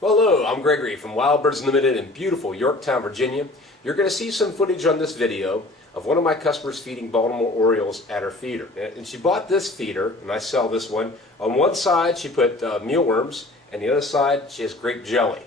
Hello, I'm Gregory from Wild Birds Unlimited in beautiful Yorktown, Virginia. You're going to see some footage on this video of one of my customers feeding Baltimore Orioles at her feeder. And she bought this feeder, and I sell this one. On one side she put mealworms, and the other side she has grape jelly.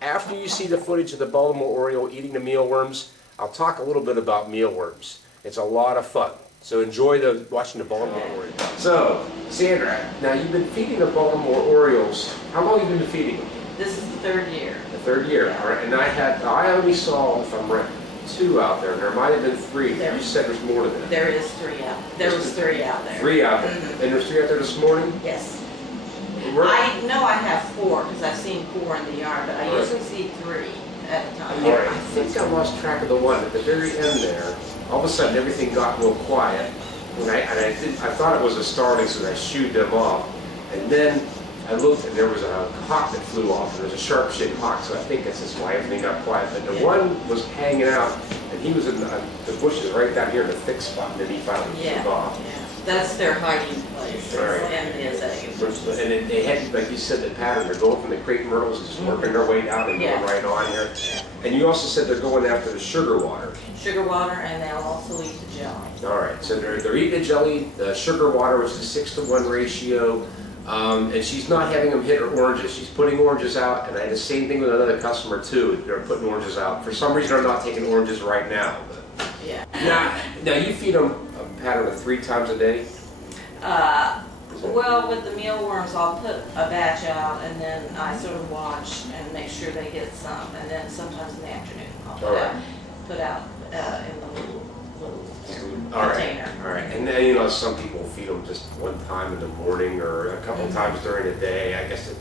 After you see the footage of the Baltimore Oriole eating the mealworms, I'll talk a little bit about mealworms. It's a lot of fun. So enjoy watching the Baltimore Orioles. So, Sandra, now you've been feeding the Baltimore Orioles. How long have you been feeding them? This is the third year. The third year, all right. And I only saw, if I'm right, 2 out there. And there might have been 3. You said there's more to that. There is 3 out. There was 3 out there. 3 out there. Mm-hmm. And there's 3 out there this morning? Yes. I know I have 4 because I've seen 4 in the yard, but I usually see 3 at a time. All right. I think I lost track of the one at the very end there. All of a sudden everything got real quiet. And I thought it was a starling, so I shooed them off. And then I looked and there was a hawk that flew off, and there was a sharp-shaped hawk, so I think that's just why everything got quiet. But the one was hanging out, and he was in the bushes right down here in the thick spot, and then he finally took off. Yeah. That's their hiding place, Right. and his eggs. And they had, like you said, the pattern. They're going from the crepe myrtles, just working their way down and going right on here. And you also said they're going after the sugar water. Sugar water, and they'll also eat the jelly. All right, so they're eating the jelly, the sugar water, which is a 6-to-1 ratio. And she's not having them hit her oranges. She's putting oranges out, and I had the same thing with another customer too. They're putting oranges out. For some reason, they're not taking oranges right now. But. Yeah. Now you feed them a pattern of 3 times a day? Well, with the mealworms, I'll put a batch out, and then I sort of watch and make sure they get some, and then sometimes in the afternoon I'll put out in the little container. All right. And then, some people feed them just one time in the morning or a couple times during the day. I guess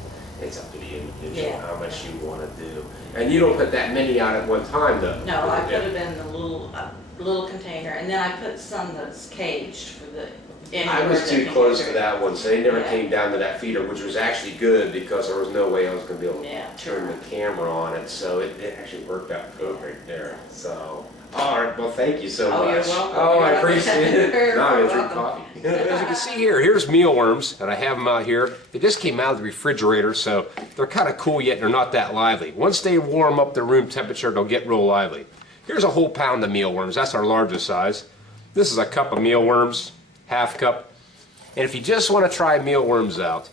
it's up to the individual how much you want to do. And you don't put that many out at one time, though. No, I put it in the little container, and then I put some that's caged for the. I was too close to that one, so they never came down to that feeder, which was actually good because there was no way I was going to be able to turn the camera on it. So it actually worked out good right there. So. All right, well, thank you so much. Oh, you're welcome. Oh, I appreciate it. Now I'm going to drink coffee. As you can see here, here's mealworms, and I have them out here. They just came out of the refrigerator, so they're kind of cool yet they're not that lively. Once they warm up to room temperature, they'll get real lively. Here's a whole pound of mealworms. That's our largest size. This is a cup of mealworms, half cup. And if you just want to try mealworms out,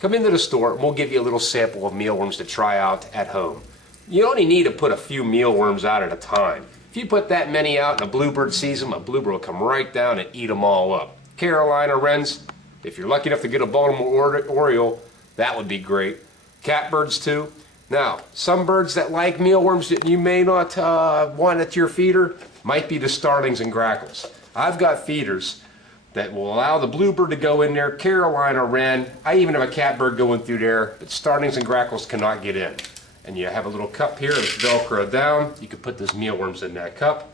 come into the store, and we'll give you a little sample of mealworms to try out at home. You only need to put a few mealworms out at a time. If you put that many out and a bluebird sees them, a bluebird will come right down and eat them all up. Carolina wrens, if you're lucky enough to get a Baltimore Oriole, that would be great. Catbirds too. Now, some birds that like mealworms that you may not want at your feeder might be the starlings and grackles. I've got feeders that will allow the bluebird to go in there, Carolina wren, I even have a catbird going through there, but starlings and grackles cannot get in. And you have a little cup here that's Velcro down. You can put those mealworms in that cup.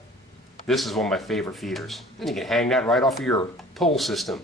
This is one of my favorite feeders. And you can hang that right off of your pole system.